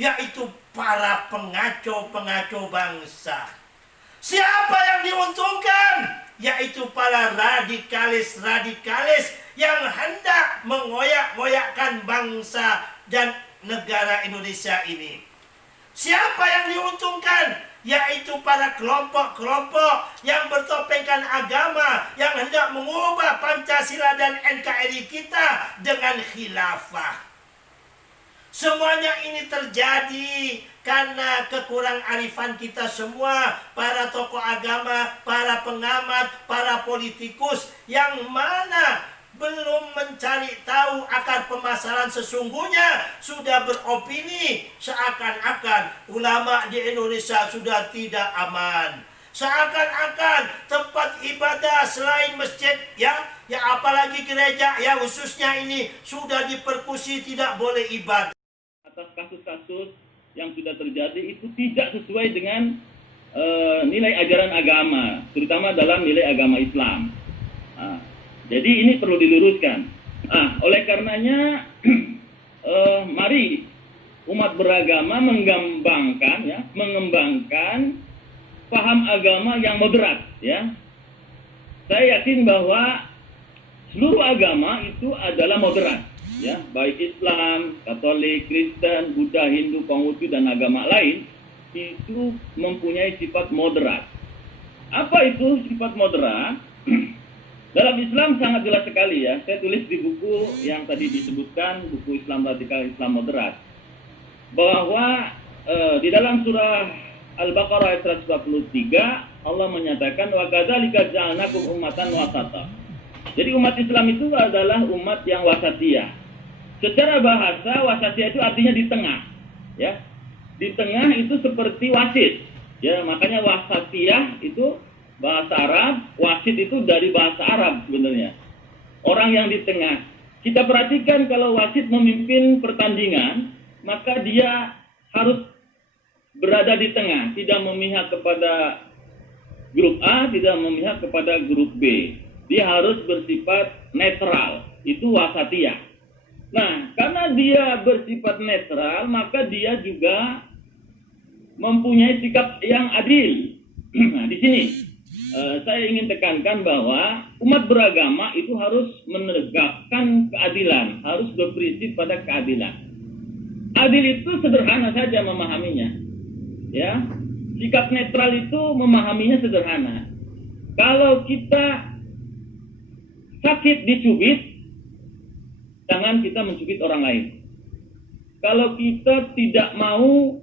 yaitu para pengacau-pengacau bangsa. Siapa yang diuntungkan? Yaitu para radikalis-radikalis yang hendak mengoyak-ngoyakkan bangsa dan negara Indonesia ini. Siapa yang diuntungkan? Yaitu para kelompok-kelompok yang bertopengkan agama, yang hendak mengubah Pancasila dan NKRI kita dengan khilafah. Semuanya ini terjadi karena kekurang arifan kita semua, para tokoh agama, para pengamat, para politikus, yang mana belum mencari tahu akar permasalahan sesungguhnya, sudah beropini seakan-akan ulama di Indonesia sudah tidak aman. Seakan-akan tempat ibadah selain masjid, ya apalagi gereja, ya khususnya ini sudah dipersekusi, tidak boleh ibadah. Atas kasus-kasus yang sudah terjadi itu tidak sesuai dengan nilai ajaran agama, terutama dalam nilai agama Islam. Jadi ini perlu diluruskan. Oleh karenanya, mari umat beragama mengembangkan paham agama yang moderat. Ya, saya yakin bahwa seluruh agama itu adalah moderat. Ya, baik Islam, Katolik, Kristen, Buddha, Hindu, Konghucu, dan agama lain itu mempunyai sifat moderat. Apa itu sifat moderat? Dalam Islam sangat jelas sekali ya. Saya tulis di buku yang tadi disebutkan, buku Islam Radikal, Islam Moderat, bahwa di dalam surah Al-Baqarah ayat 143 Allah menyatakan wa kadzalika ja'alnakum ummatan wasata. Jadi umat Islam itu adalah umat yang wasatiyah. Secara bahasa wasatiyah itu artinya di tengah, ya. Di tengah itu seperti wasit. Ya, makanya wasatiyah itu bahasa Arab, wasit itu dari bahasa Arab sebenarnya. Orang yang di tengah. Kita perhatikan kalau wasit memimpin pertandingan, maka dia harus berada di tengah, tidak memihak kepada grup A, tidak memihak kepada grup B. Dia harus bersifat netral. Itu wasatiyah. Nah, karena dia bersifat netral, maka dia juga mempunyai sikap yang adil. Nah, di sini saya ingin tekankan bahwa umat beragama itu harus menegakkan keadilan, harus berprinsip pada keadilan. Adil itu sederhana saja memahaminya. Ya, sikap netral itu memahaminya sederhana. Kalau kita sakit dicubit, jangan kita mencubit orang lain. Kalau kita tidak mau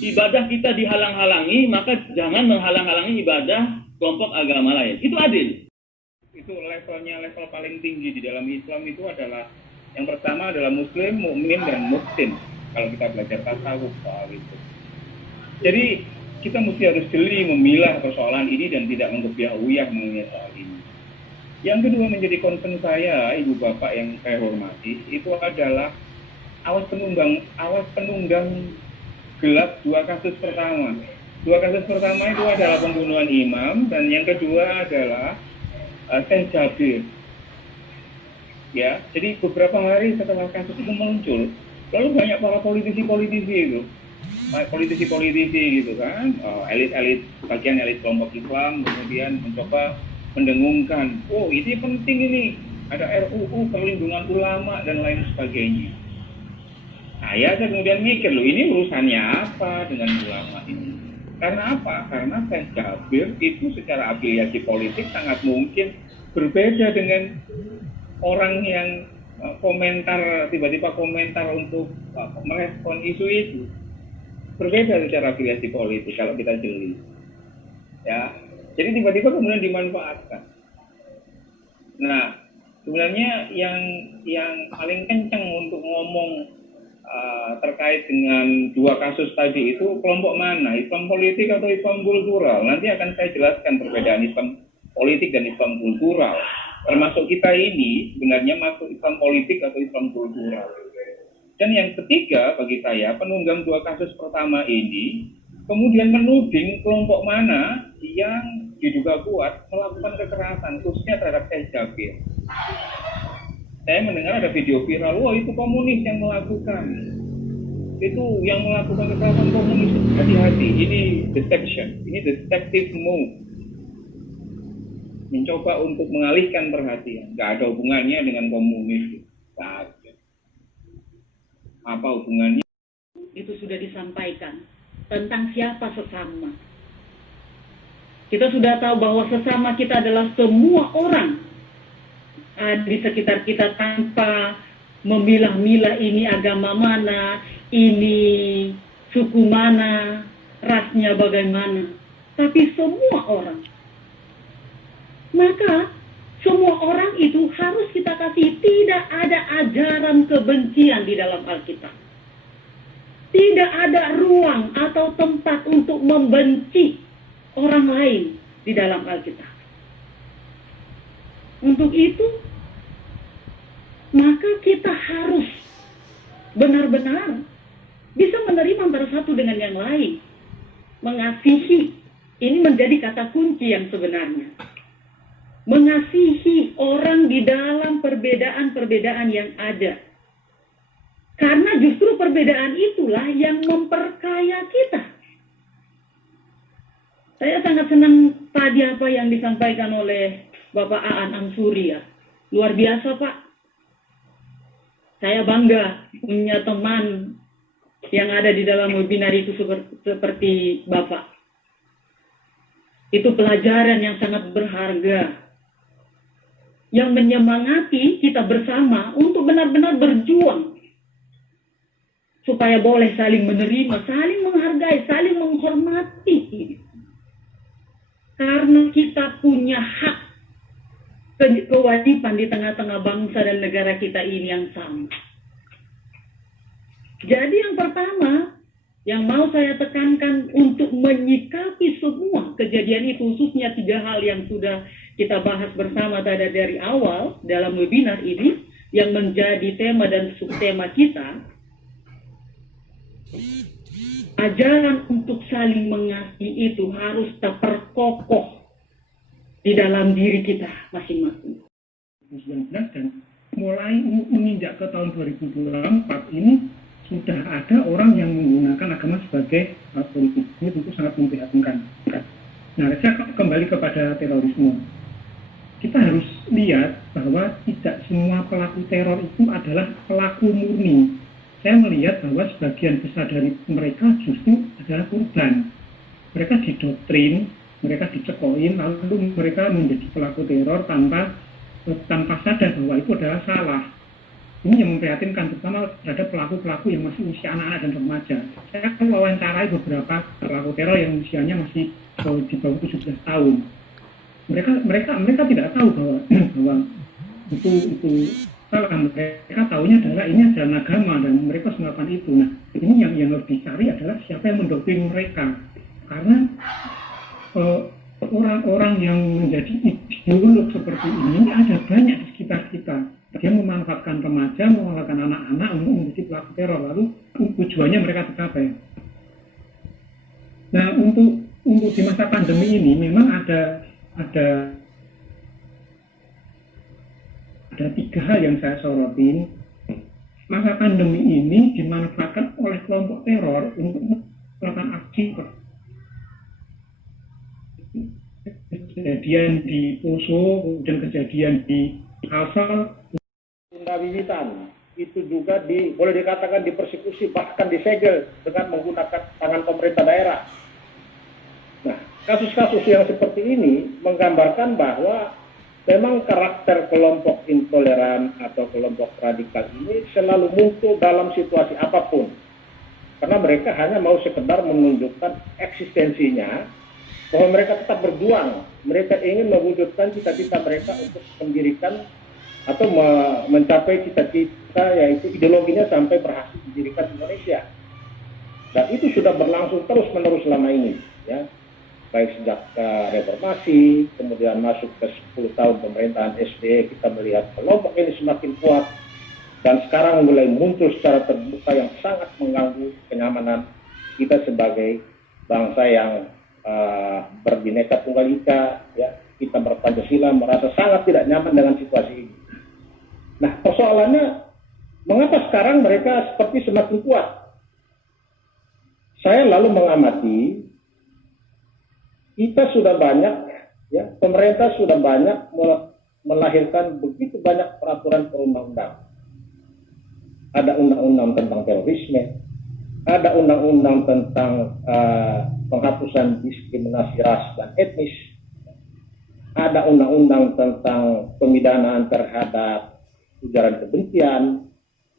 ibadah kita dihalang-halangi, maka jangan menghalang-halangi ibadah kelompok agama lain. Itu adil. Itu levelnya, level paling tinggi di dalam Islam itu adalah yang pertama adalah Muslim, mukmin, dan muhsin. Kalau kita belajar tasawuf soal itu. Jadi kita mesti harus jeli memilah persoalan ini dan tidak menggebiah-uyah mengenai soal ini. Yang kedua menjadi concern saya, ibu bapak yang saya hormati, itu adalah awas penunggang gelap dua kasus pertama. Dua kasus pertama itu adalah pembunuhan imam, dan yang kedua adalah Syekh Jabir. Ya, jadi beberapa hari setelah kasus itu muncul, lalu banyak para politisi-politisi itu, gitu kan, elit-elit, bagian elit kelompok Islam, kemudian mencoba mendengungkan, oh ini penting ini, ada RUU perlindungan ulama dan lain sebagainya. Saya kemudian mikir, loh ini urusannya apa dengan ulama ini? Karena apa? Karena Syekh Jabir itu secara afiliasi politik sangat mungkin berbeda dengan orang yang tiba-tiba komentar untuk merespon isu itu. Berbeda secara afiliasi politik kalau kita jeli. Ya, jadi tiba-tiba kemudian dimanfaatkan. Nah, sebenarnya yang paling kencang untuk ngomong terkait dengan dua kasus tadi itu kelompok mana? Islam politik atau Islam kultural? Nanti akan saya jelaskan perbedaan Islam politik dan Islam kultural. Termasuk kita ini sebenarnya masuk Islam politik atau Islam kultural. Dan yang ketiga bagi saya, penunggang dua kasus pertama ini kemudian menuding kelompok mana yang diduga kuat melakukan kekerasan, khususnya terhadap Syekh Jabir. Saya mendengar ada video viral, wah itu komunis yang melakukan. itu yang melakukan kekerasan komunis, hati-hati, ini detection, ini detective move, mencoba untuk mengalihkan perhatian. Nggak ada hubungannya dengan komunis, nggak ada. Apa hubungannya? Itu sudah disampaikan tentang siapa sesama. Kita sudah tahu bahwa sesama kita adalah semua orang di sekitar kita tanpa memilah-milah ini agama mana, ini suku mana, rasnya bagaimana, tapi semua orang. Maka semua orang itu harus kita kasih, tidak ada ajaran kebencian di dalam Alkitab. Tidak ada ruang atau tempat untuk membenci orang lain di dalam Alkitab. Untuk itu, maka kita harus benar-benar bisa menerima antara satu dengan yang lain. Mengasihi, ini menjadi kata kunci yang sebenarnya. Mengasihi orang di dalam perbedaan-perbedaan yang ada. Karena justru perbedaan itulah yang memperkaya kita. Saya sangat senang tadi apa yang disampaikan oleh Bapak Aan Amsuri ya. Luar biasa Pak. Saya bangga punya teman yang ada di dalam webinar itu seperti Bapak. Itu pelajaran yang sangat berharga. Yang menyemangati kita bersama untuk benar-benar berjuang. Supaya boleh saling menerima, saling menghargai, saling menghormati. Karena kita punya hak kewajiban di tengah-tengah bangsa dan negara kita ini yang sama. Jadi yang pertama, yang mau saya tekankan untuk menyikapi semua kejadian itu, khususnya 3 hal yang sudah kita bahas bersama dari awal dalam webinar ini, yang menjadi tema dan subtema kita, ajaran untuk saling mengasihi itu harus terperkokoh di dalam diri kita masing-masing. 2019 dan mulai menginjak ke tahun 2024 ini sudah ada orang yang menggunakan agama sebagai politik. Ini tentu sangat memprihatinkan. Nah, saya kembali kepada terorisme. Kita harus lihat bahwa tidak semua pelaku teror itu adalah pelaku murni. Saya melihat bahwa sebagian besar dari mereka justru adalah korban. Mereka didoktrin, mereka dicekokin, lalu mereka menjadi pelaku teror tanpa sadar bahwa itu adalah salah. Ini yang memprihatinkan, terutama terhadap pelaku-pelaku yang masih usia anak-anak dan remaja. Saya wawancarai beberapa pelaku teror yang usianya masih di bawah 17 tahun. Mereka tidak tahu bahwa itu salah. Mereka tahunya adalah ini adalah agama dan mereka melakukan itu. Nah, ini yang harus dicari adalah siapa yang mendoktrin mereka. Karena orang-orang yang menjadi ideolog seperti ini ada banyak di sekitar kita. Dia memanfaatkan remaja, memanfaatkan anak-anak untuk menjadi pelaku teror, lalu tujuannya mereka tercapai. Nah, untuk di masa pandemi ini memang ada 3 hal yang saya sorotin. Masa pandemi ini dimanfaatkan oleh kelompok teror untuk melakukan aksi. Kejadian di Poso, kemudian kejadian di Kalsel, Wiwitan itu juga boleh dikatakan dipersekusi, bahkan disegel dengan menggunakan tangan pemerintah daerah. Nah, kasus-kasus yang seperti ini menggambarkan bahwa memang karakter kelompok intoleran atau kelompok radikal ini selalu muncul dalam situasi apapun. Karena mereka hanya mau sekedar menunjukkan eksistensinya, bahwa mereka tetap berjuang. Mereka ingin mewujudkan cita-cita mereka untuk mendirikan atau mencapai cita-cita, yaitu ideologinya sampai berhasil mendirikan Indonesia. Dan itu sudah berlangsung terus-menerus selama ini, ya. Baik sejak reformasi, kemudian masuk ke 10 tahun pemerintahan SBY, kita melihat kelompok ini semakin kuat, dan sekarang mulai muncul secara terbuka yang sangat mengganggu kenyamanan kita sebagai bangsa yang berbineka tunggal ika, ya. Kita berpancasila merasa sangat tidak nyaman dengan situasi ini. Nah, persoalannya, mengapa sekarang mereka seperti semakin kuat? saya lalu mengamati, kita sudah banyak, ya, pemerintah sudah banyak melahirkan begitu banyak peraturan perundang-undang. Ada undang-undang tentang terorisme, ada undang-undang tentang penghapusan diskriminasi ras dan etnis, ada undang-undang tentang pemidanaan terhadap ujaran kebencian,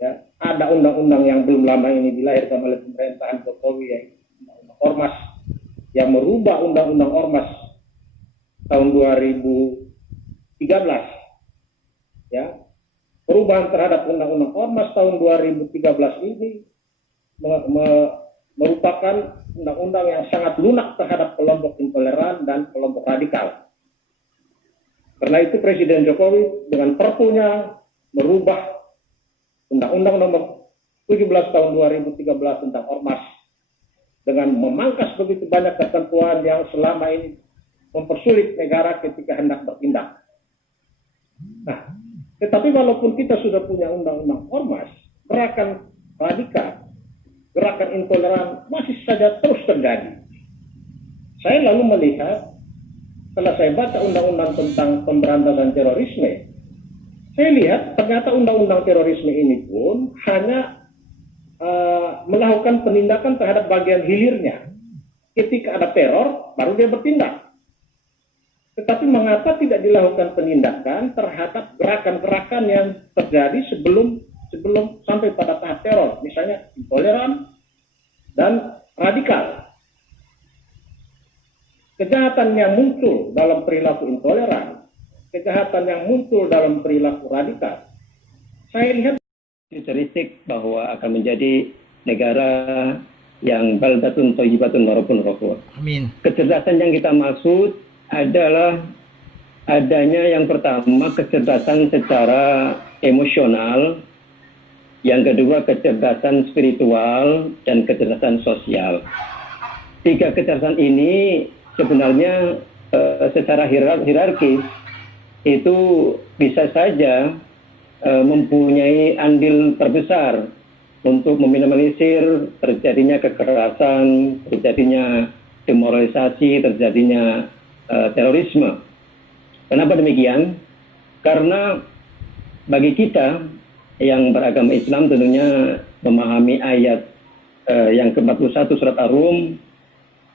ya, ada undang-undang yang belum lama ini dilahirkan oleh pemerintahan Jokowi, yaitu undang-undang Ormas, yang merubah undang-undang Ormas tahun 2013, ya. Perubahan terhadap undang-undang Ormas tahun 2013 ini merupakan undang-undang yang sangat lunak terhadap kelompok intoleran dan kelompok radikal. Karena itu Presiden Jokowi dengan perpunya merubah Undang-Undang Nomor 17 tahun 2013 tentang Ormas dengan memangkas begitu banyak ketentuan yang selama ini mempersulit negara ketika hendak bertindak. Nah, tetapi walaupun kita sudah punya undang-undang Ormas, gerakan radikal, gerakan intoleran masih saja terus terjadi. Saya lalu melihat, setelah saya baca undang-undang tentang pemberantasan terorisme, saya lihat ternyata undang-undang terorisme ini pun hanya melakukan penindakan terhadap bagian hilirnya. Ketika ada teror, baru dia bertindak. Tetapi mengapa tidak dilakukan penindakan terhadap gerakan-gerakan yang terjadi sebelum sampai pada tahap teror, misalnya intoleran dan radikal. Kejahatan yang muncul dalam perilaku intoleran, kejahatan yang muncul dalam perilaku radikal, saya lihat futuristik bahwa akan menjadi negara yang baldatun thayyibatun wa rabbun ghafur. Amin. Kecerdasan yang kita maksud adalah adanya yang pertama kecerdasan secara emosional, yang kedua kecerdasan spiritual, dan kecerdasan sosial. Tiga kecerdasan ini sebenarnya secara hierarkis itu bisa saja mempunyai andil terbesar untuk meminimalisir terjadinya kekerasan, terjadinya demoralisasi, terjadinya terorisme. Kenapa demikian? Karena bagi kita yang beragama Islam tentunya memahami ayat yang ke-41 surat Ar-Rum,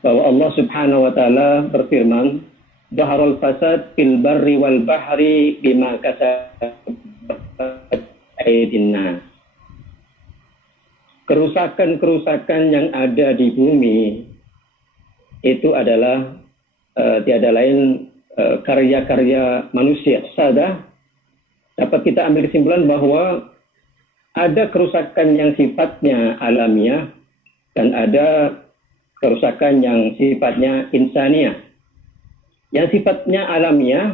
bahwa Allah Subhanahu wa taala berfirman, "Dhaharul fasad fil barri wal bahri bima kasabat aydin nas." Kerusakan-kerusakan yang ada di bumi itu adalah tiada lain karya-karya manusia. Sadah dapat kita ambil kesimpulan bahwa ada kerusakan yang sifatnya alamiah dan ada kerusakan yang sifatnya insaniah. Yang sifatnya alamiah,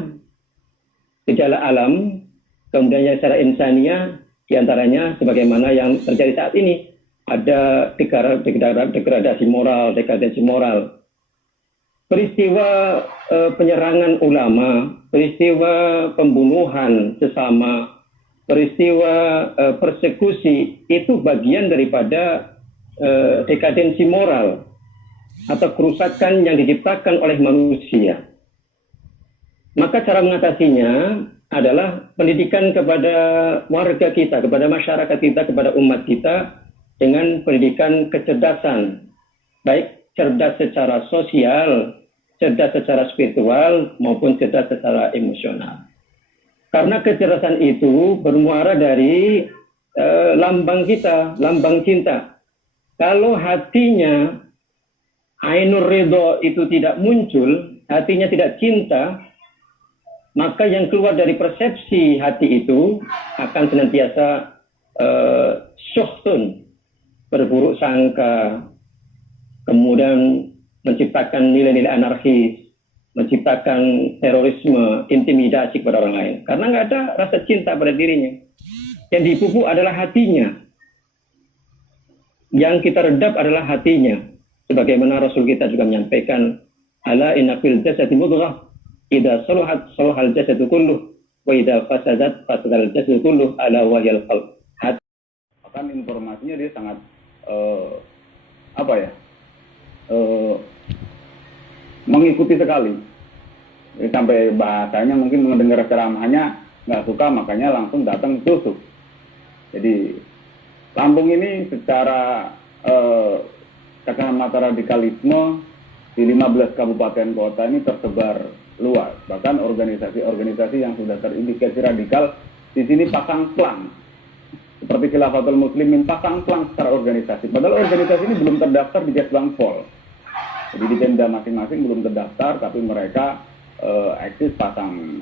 gejala alam, kemudian yang secara insaniah, diantaranya sebagaimana yang terjadi saat ini, ada degradasi moral, dekadensi moral. Peristiwa penyerangan ulama, peristiwa pembunuhan sesama, peristiwa persekusi itu bagian daripada dekadensi moral atau kerusakan yang diciptakan oleh manusia. Maka cara mengatasinya adalah pendidikan kepada warga kita, kepada masyarakat kita, kepada umat kita dengan pendidikan kecerdasan, baik cerdas secara sosial, cerdas secara spiritual, maupun cerdas secara emosional. Karena kecerdasan itu bermuara dari lambang kita, lambang cinta. Kalau hatinya Ainur Ridho itu tidak muncul, hatinya tidak cinta, maka yang keluar dari persepsi hati itu akan senantiasa syuhtun, berburuk sangka, kemudian menciptakan nilai-nilai anarkis, menciptakan terorisme, intimidasi kepada orang lain. Karena nggak ada rasa cinta pada dirinya. Yang dipupuk adalah hatinya. Yang kita redap adalah hatinya. Sebagaimana Rasul kita juga menyampaikan, ala inna fil jasadi mudghah, idza salahat salahal jasadu kulluh, wa idza fasadat fasadal jasadu kulluh, ala wahyal qalb. Bahkan informasinya dia sangat mengikuti sekali. Jadi sampai bahasanya mungkin mendengar ceramahnya nggak suka, makanya langsung datang tusuk. Jadi Lampung ini secara kacamata radikalisme di 15 kabupaten kota ini tersebar luas. Bahkan organisasi-organisasi yang sudah terindikasi radikal di sini pasang plang. Seperti Khilafatul Muslimin pasang plang secara organisasi. Padahal organisasi ini belum terdaftar di Kesbang Pol. Jadi di Pemda masing-masing belum terdaftar, tapi mereka eksis pasang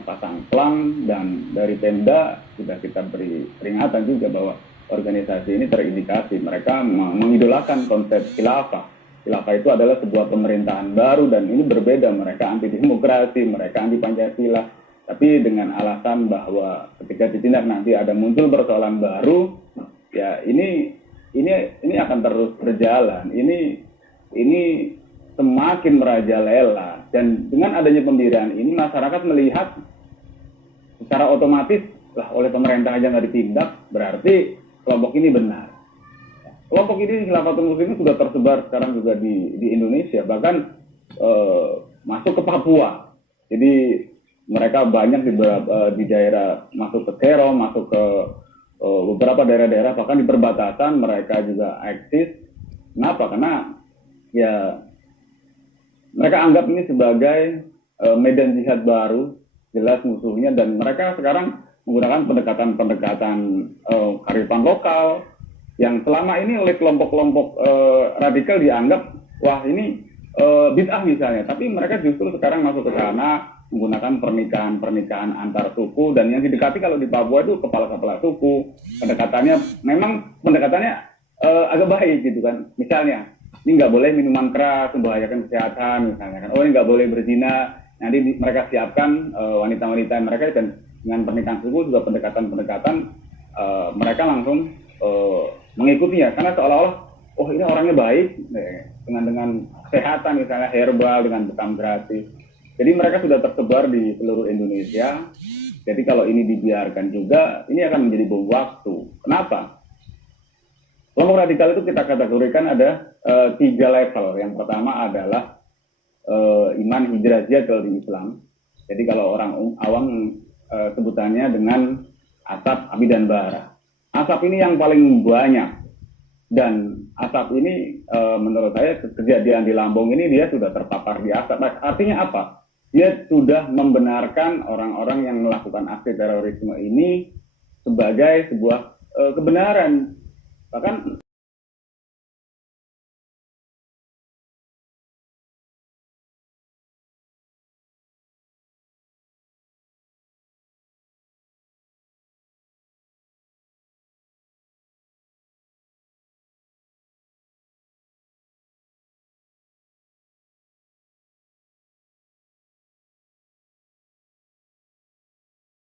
plang, dan dari Pemda sudah kita beri peringatan juga bahwa organisasi ini terindikasi. Mereka mengidolakan konsep khilafah. Khilafah itu adalah sebuah pemerintahan baru dan ini berbeda. Mereka anti demokrasi, mereka anti Pancasila. Tapi dengan alasan bahwa ketika ditindak nanti ada muncul persoalan baru, ya ini akan terus berjalan. Ini semakin merajalela, dan dengan adanya pemberian ini masyarakat melihat secara otomatis lah, oleh pemerintah aja nggak ditindak, berarti kelompok ini benar. Kelompok ini Khilafatul Muslimin sudah tersebar sekarang juga di Indonesia, bahkan masuk ke Papua. Jadi mereka banyak di daerah, masuk ke Kero, masuk ke beberapa daerah-daerah, bahkan di perbatasan mereka juga eksis. Kenapa? Karena ya mereka anggap ini sebagai medan jihad baru, jelas musuhnya, dan mereka sekarang menggunakan pendekatan kearifan lokal yang selama ini oleh kelompok-kelompok radikal dianggap wah ini bid'ah misalnya, tapi mereka justru sekarang masuk ke sana menggunakan pernikahan antar suku, dan yang didekati kalau di Papua itu kepala-kepala suku. Pendekatannya agak baik gitu kan. Misalnya ini nggak boleh minuman keras, membahayakan kesehatan misalnya kan. Oh, ini nggak boleh berzina. Nanti mereka siapkan wanita-wanita mereka, dan dengan pernikahan suku juga pendekatan-pendekatan mereka langsung mengikutinya, karena seolah-olah oh ini orangnya baik dengan kesehatan misalnya herbal, dengan bekam gratis. Jadi mereka sudah tersebar di seluruh Indonesia. Jadi kalau ini dibiarkan juga, ini akan menjadi bom waktu. Kenapa? Kelompok radikal itu kita kategorikan ada 3 level. Yang pertama adalah iman hijrah jadal di Islam. Jadi kalau orang awam sebutannya dengan asap, api, dan bara. Asap ini yang paling banyak, dan asap ini menurut saya kejadian di Lampung ini dia sudah terpapar di asap. Artinya apa? Dia sudah membenarkan orang-orang yang melakukan aksi terorisme ini sebagai sebuah kebenaran. Bahkan